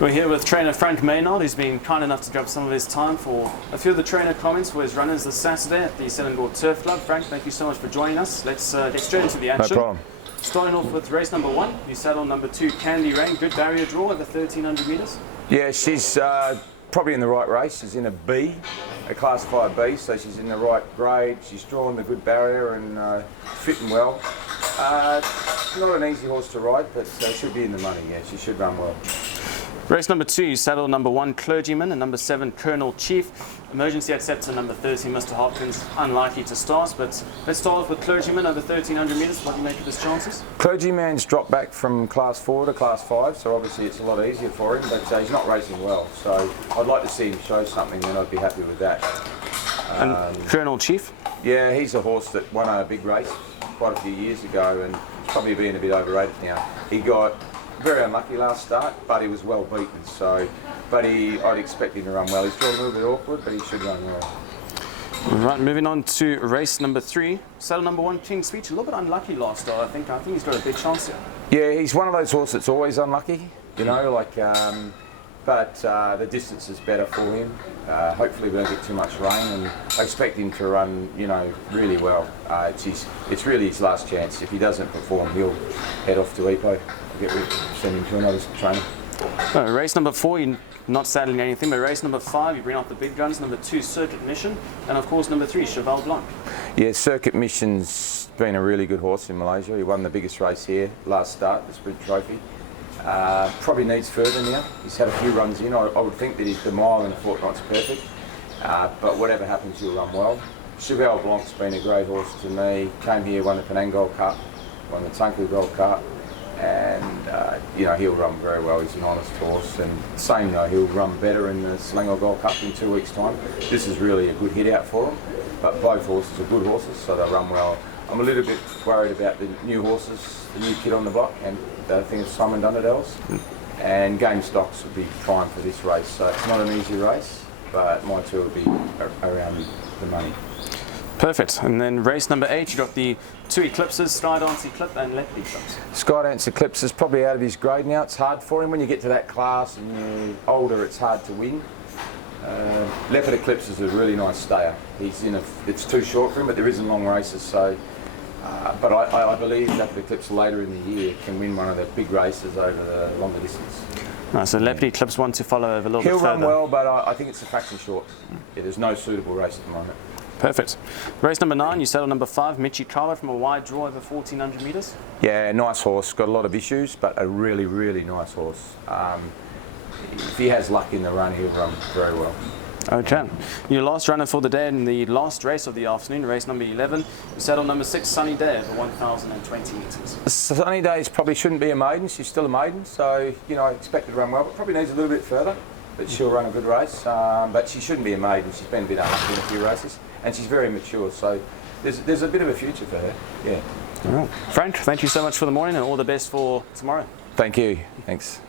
We're here with trainer Frank Maynard, who's been kind enough to grab some of his time for a few of the trainer comments for his runners this Saturday at the Selangor Turf Club. Frank, thank you so much for joining us. Let's get straight into the action. No problem. Starting off with race number 1, you saddle number 2, Candy Rain. Good barrier draw over 1,300 metres. Yeah, she's probably in the right race. She's in a B, a Class 5B, so she's in the right grade. She's drawn the good barrier and fitting well. Not an easy horse to ride, but should be in the money. Yeah, she should run well. Race number 2, you saddle number 1, Clergyman, and number 7, Colonel Chief. Emergency acceptor number 13, Mr. Hopkins, unlikely to start, but let's start off with Clergyman over 1,300 metres. What do you make of his chances? Clergyman's dropped back from Class 4 to Class 5, so obviously it's a lot easier for him, but he's not racing well. So I'd like to see him show something, and I'd be happy with that. And Colonel Chief? Yeah, he's a horse that won a big race quite a few years ago, and probably being a bit overrated now. He got very unlucky last start, but he was well beaten. So, I'd expect him to run well. He's drawn a little bit awkward, but he should run well. Right, moving on to race number 3, saddle number 1, King's Speech. A little bit unlucky last start. I think he's got a big chance here. Yeah, he's one of those horses that's always unlucky. You know, like, but the distance is better for him. Hopefully, we don't get too much rain, and I expect him to run, you know, really well. It's really his last chance. If he doesn't perform, he'll head off to Epo. Send him to another trainer. Race number 4, you're not saddling anything, but race number 5, you bring out the big guns. Number 2, Circuit Mission, and of course number 3, Cheval Blanc. Yeah, Circuit Mission's been a really good horse in Malaysia. He won the biggest race here last start, the Sprint Trophy. Probably needs further now. He's had a few runs in. I would think that the mile in a fortnight's perfect, but whatever happens, he'll run well. Cheval Blanc's been a great horse to me. Came here, won the Penang Gold Cup, won the Tunku Gold Cup, and you know, he'll run very well. He's an honest horse, and same though, he'll run better in the Selangor Gold Cup in 2 weeks' time. This is really a good hit out for him, but both horses are good horses, so they'll run well. I'm a little bit worried about the new horses, the new kid on the block, and the other thing is Simon Dunnerdale's. And Game Stocks would be prime for this race, so it's not an easy race, but my two will be around the money. Perfect. And then race number 8, you got the 2 Eclipses, Skydance Eclipse and Leopard Eclipse. Skydance Eclipse is probably out of his grade now. It's hard for him when you get to that class and you're older. It's hard to win. Leopard Eclipse is a really nice stayer. It's too short for him, but there isn't long races. So, but I believe Leopard Eclipse later in the year can win one of the big races over the longer distance. So Leopard Eclipse one to follow over a little bit further. He'll run well, but I think it's a fraction short. Yeah, there's no suitable race at the moment. Perfect. Race number 9, you saddle number 5, Michikawa, from a wide draw over 1,400 metres. Yeah, nice horse. Got a lot of issues, but a really, really nice horse. If he has luck in the run, he'll run very well. Okay. Your last runner for the day in the last race of the afternoon, race number 11, you saddle number 6, Sunny Day, over 1,020 metres. Sunny Days probably shouldn't be a maiden. She's still a maiden, so you know, I expect her to run well, but probably needs a little bit further. But she'll run a good race. But she shouldn't be a maiden. She's been a bit unlucky in a few races, and she's very mature. So there's a bit of a future for her. Yeah. All right. Frank, thank you so much for the morning, and all the best for tomorrow. Thank you. Thanks.